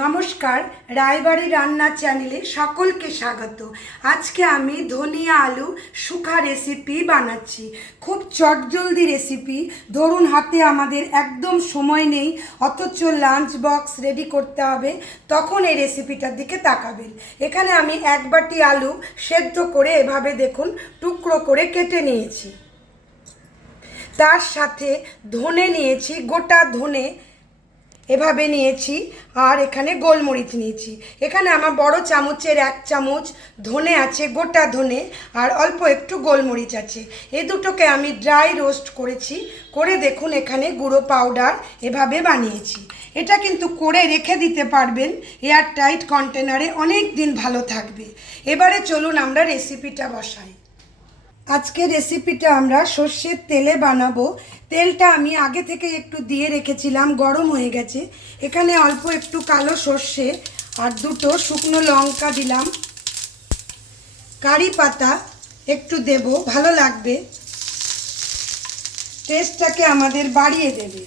নমস্কার, রায়বাড়ি রান্না চ্যানেলে সকলকে স্বাগত। আজকে আমি ধনিয়া আলু শুকা রেসিপি বানাচ্ছি। খুব চটজলদি রেসিপি। ধরুন হাতে আমাদের একদম সময় নেই, অথচ লাঞ্চ বক্স রেডি করতে হবে, তখন এই রেসিপিটার দিকে তাকাবেন। এখানে আমি এক বাটি আলু সেদ্ধ করে এভাবে দেখুন টুকরো করে কেটে নিয়েছি। তার সাথে ধনে নিয়েছি, গোটা ধনে এভাবে নিয়েছি, আর এখানে গোলমরিচ নিয়েছি। এখানে আমার বড় চামচের 1 চামচ ধনে আছে, গোটা ধনে, আর অল্প একটু গোলমরিচ আছে। এই দুটোকে আমি ড্রাই রোস্ট করেছি, করে দেখুন এখানে গুঁড়ো পাউডার এভাবে বানিয়েছি। এটা কিন্তু করে রেখে দিতে পারবেন এয়ার টাইট কন্টেনারে, অনেক দিন ভালো থাকবে। এবারে চলুন আমরা রেসিপিটা বসাই। আজকে রেসিপিটা আমরা সর্ষের তেলে বানাবো। তেলটা আমি আগে থেকে একটু দিয়ে রেখেছিলাম, গরম হয়ে গেছে। এখানে অল্প একটু কালো সর্ষে আর দুটো শুকনো লঙ্কা দিলাম, কারি পাতা একটু দেব, ভালো লাগবে, টেস্টটাকে আমাদের বাড়িয়ে দেবে।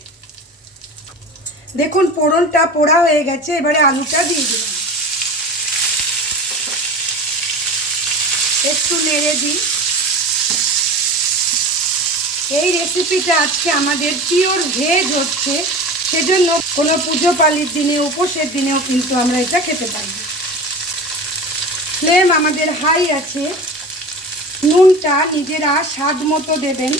দেখুন ফোড়নটা পোড়া হয়ে গেছে, এবারে আলুটা দিয়ে দিলাম, একটু নেড়ে দিই। এই রেসিপিটা আজকে আমাদের পিওর ভেজ হচ্ছে, সেজন্য কোনো পুজো পালির দিনে, উপোসের দিনেও কিন্তু আমরা এটা খেতে পারি। ফ্লেম আমাদের হাই আছে। নুনটা নিজেরা স্বাদ মতো দেবেন।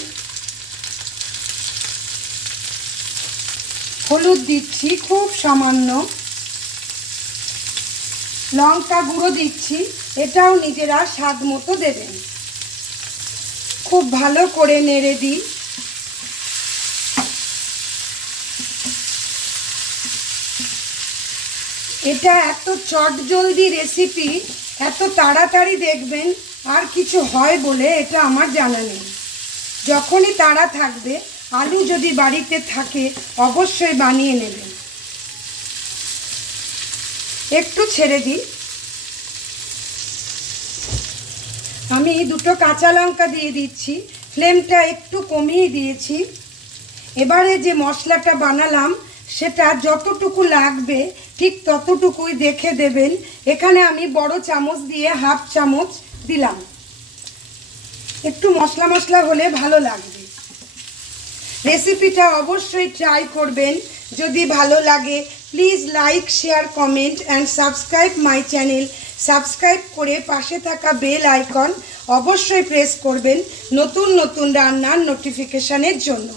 হলুদ দিচ্ছি খুব সামান্য, লঙ্কা গুঁড়ো দিচ্ছি, এটাও নিজেরা স্বাদ মতো দেবেন। খুব ভালো করে নেড়ে দিই। এটা এত চটজলদি রেসিপি, এত তাড়াতাড়ি দেখবেন আর কিছু হয় বলে এটা আমার জানা নেই। যখনই তাড়া থাকবে, আলু যদি বাড়িতে থাকে অবশ্যই বানিয়ে নেবেন। একটু ছেড়ে দিই। আমি দুটো কাঁচা লঙ্কা দিয়ে দিচ্ছি, ফ্লেমটা একটু কমিয়ে দিয়েছি। এবারে যে মশলাটা বানালাম সেটা যতটুকু লাগবে ঠিক ততটুকুই দেখে দেবেন। এখানে আমি বড় চামচ দিয়ে 1/2 চামচ দিলাম, একটু মশলা মশলা হলে ভালো লাগবে। রেসিপিটা অবশ্যই ট্রাই করবেন। যদি ভালো লাগে please like, share, comment and subscribe my channel. Subscribe করে পাশে থাকা বেল আইকন অবশ্যই প্রেস করবেন নতুন নতুন রান্নার নোটিফিকেশানের জন্য।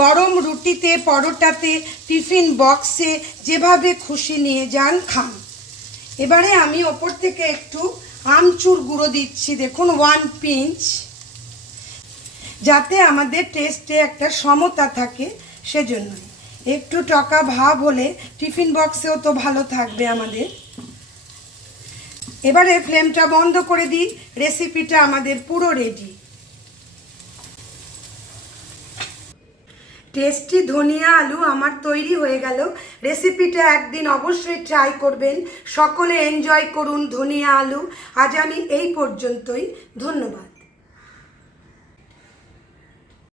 গরম রুটিতে, পরোটাতে, টিফিন বক্সে যেভাবে খুশি নিয়ে যান, খান। এবারে আমি ওপর থেকে একটু আমচুর গুঁড়ো দিচ্ছি, দেখুন 1 পিঞ্চ, যাতে আমাদের টেস্টে একটা সমতা থাকে, সেজন্যই। একটু টকা ভাব হলে টিফিন বক্সেও তো ভালো থাকবে আমাদের। এবারে ফ্লেমটা বন্ধ করে দিই। রেসিপিটা আমাদের পুরো রেডি। টেস্টি ধনিয়া আলু আমার তৈরি হয়ে গেল। রেসিপিটা একদিন অবশ্যই ট্রাই করবেন। সকলে এনজয় করুন ধনিয়া আলু। আজ আমি এই পর্যন্তই। ধন্যবাদ।